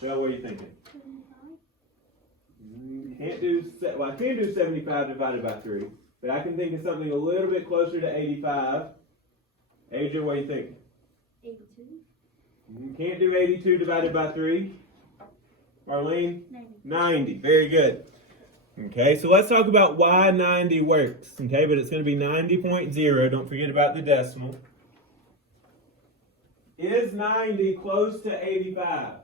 Michelle, what are you thinking? Can't do, well, I can do 75 divided by 3, but I can think of something a little bit closer to 85. Adrian, what are you thinking? 82. Can't do 82 divided by 3. Marlene? 90. 90. Very good. Okay, so let's talk about why 90 works. Okay, but it's going to be 90.0. Don't forget about the decimal. Is 90 close to 85?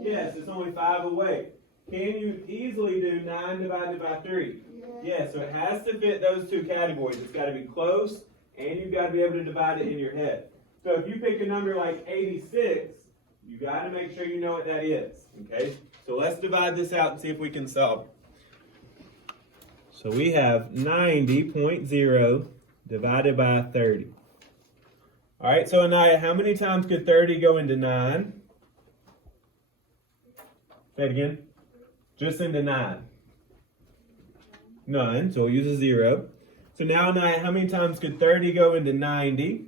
Yes, it's only 5 away. Can you easily do 9 divided by 3? Yes, so it has to fit those two categories. It's got to be close, and you've got to be able to divide it in your head. So if you pick a number like 86, you got to make sure you know what that is. Okay, so let's divide this out and see if we can solve it. So we have 90.0 divided by 30. All right, so Anaya, how many times could 30 go into 9? Say it again. Just into 9. None, so we'll use a 0. So now, Anaya, how many times could 30 go into 90?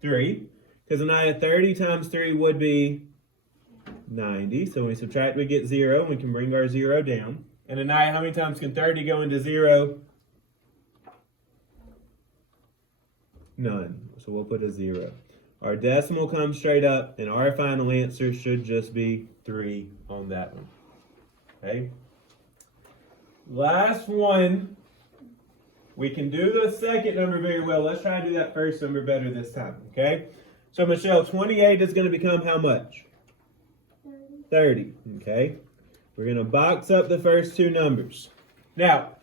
3. Because Anaya, 30 times 3 would be 90. So when we subtract, we get 0. We can bring our 0 down. And Anaya, how many times can 30 go into 0? None. So we'll put a 0. Our decimal comes straight up, and our final answer should just be 3 on that one. Okay? Last one. We can do the second number very well. Let's try to do that first number better this time. Okay? So, Michelle, 28 is going to become how much? 30. Okay? We're going to box up the first two numbers. Now,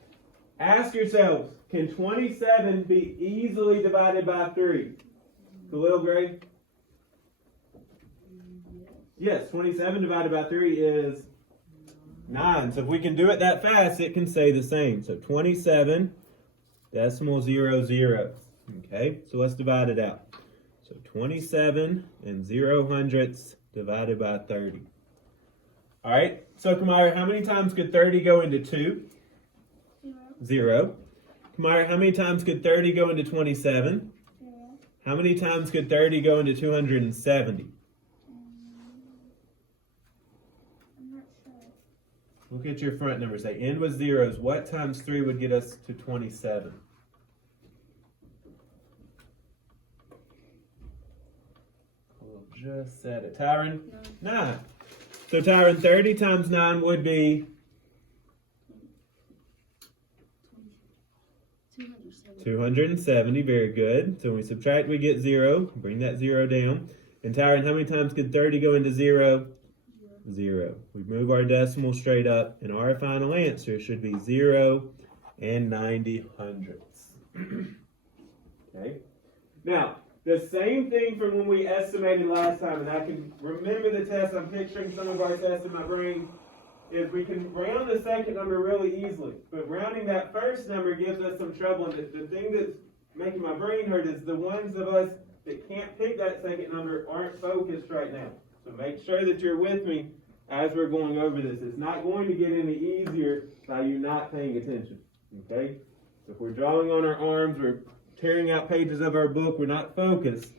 ask yourselves, can 27 be easily divided by 3? Khalil Gray? Yes, 27 divided by 3 is 9. So if we can do it that fast, it can say the same. So 27 decimal 0 0. Okay, so let's divide it out. So 27 and 0 hundredths divided by 30. All right, so Kamara, how many times could 30 go into 2? 0. Kamara, how many times could 30 go into 27? 0. How many times could 30 go into 270? I'm not sure. Look at your front numbers. They end with zeros. What times 3 would get us to 27? Just said it. Tyron? 9. So Tyron, 30 times 9 would be 270. Very good. So when we subtract, we get 0. Bring that 0 down. And Tyron, how many times could 30 go into 0? 0. We move our decimal straight up, and our final answer should be 0 and 90 hundredths. Okay. Now, the same thing from when we estimated last time, and I can remember the test. I'm picturing some of our tests in my brain. Is we can round the second number really easily, but rounding that first number gives us some trouble. And the thing that's making my brain hurt is the ones of us that can't pick that second number aren't focused right now. So make sure that you're with me as we're going over this. It's not going to get any easier by you not paying attention. Okay? So if we're drawing on our arms, we're tearing out pages of our book, we're not focused,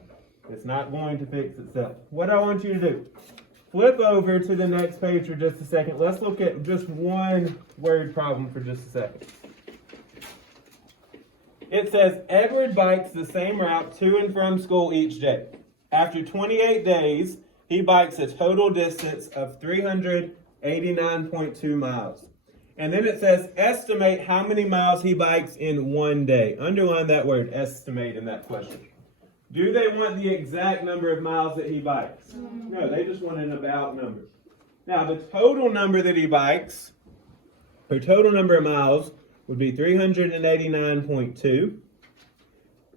it's not going to fix itself. What I want you to do, flip over to the next page for just a second. Let's look at just one word problem for just a second. It says, Edward bikes the same route to and from school each day. After 28 days, he bikes a total distance of 389.2 miles. And then it says, estimate how many miles he bikes in one day. Underline that word, estimate, in that question. Do they want the exact number of miles that he bikes? No, they just want an about number. Now, the total number that he bikes, or total number of miles, would be 389.2.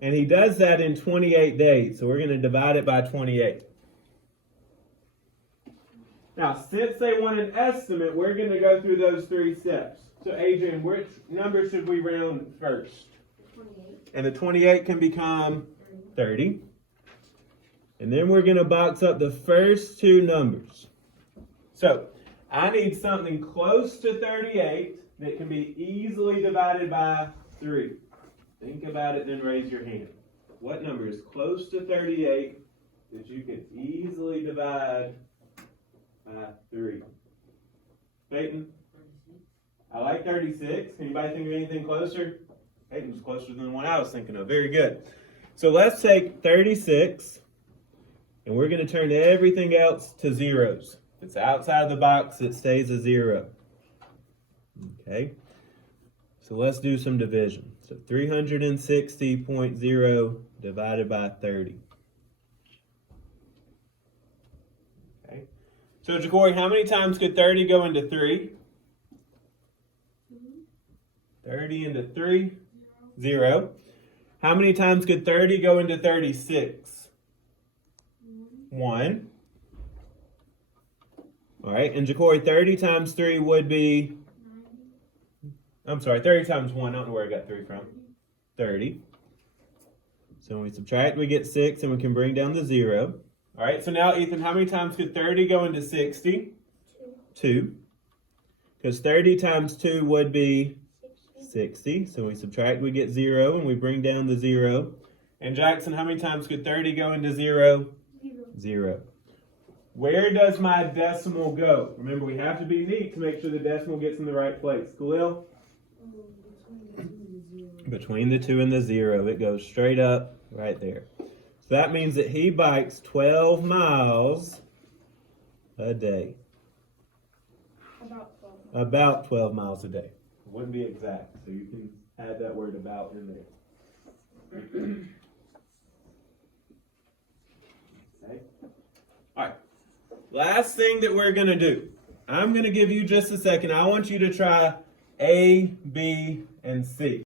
And he does that in 28 days. So we're going to divide it by 28. Now, since they want an estimate, we're going to go through those 3 steps. So, Adrian, which number should we round first? 28. And the 28 can become 30. And then we're going to box up the first 2 numbers. So, I need something close to 38 that can be easily divided by 3. Think about it, then raise your hand. What number is close to 38 that you can easily divide 3. Peyton? I like 36. Anybody think of anything closer? Peyton was closer than the one I was thinking of. Very good. So let's take 36, and we're going to turn everything else to zeros. If it's outside of the box, it stays a 0. Okay. So let's do some division. So 360.0 divided by 30. Okay. So Jacory, how many times could 30 go into 3? 30 into 3? 0. How many times could 30 go into 36? 1. All right, and Jacory, 30 times 3 would be... I'm sorry, 30 times 1. I don't know where I got 3 from. 30. So when we subtract, we get 6, and we can bring down the 0. All right, so now, Ethan, how many times could 30 go into 60? 2. Because 30 times 2 would be 60. So we subtract, we get 0, and we bring down the 0. And Jackson, how many times could 30 go into 0? 0. Where does my decimal go? Remember, we have to be neat to make sure the decimal gets in the right place. Khalil? Between the 2 and the 0. It goes straight up right there. So that means that he bikes 12 miles a day. About 12 miles a day. It wouldn't be exact, so you can add that word about in there. Okay. All right. Last thing that we're going to do. I'm going to give you just a second. I want you to try A, B, and C.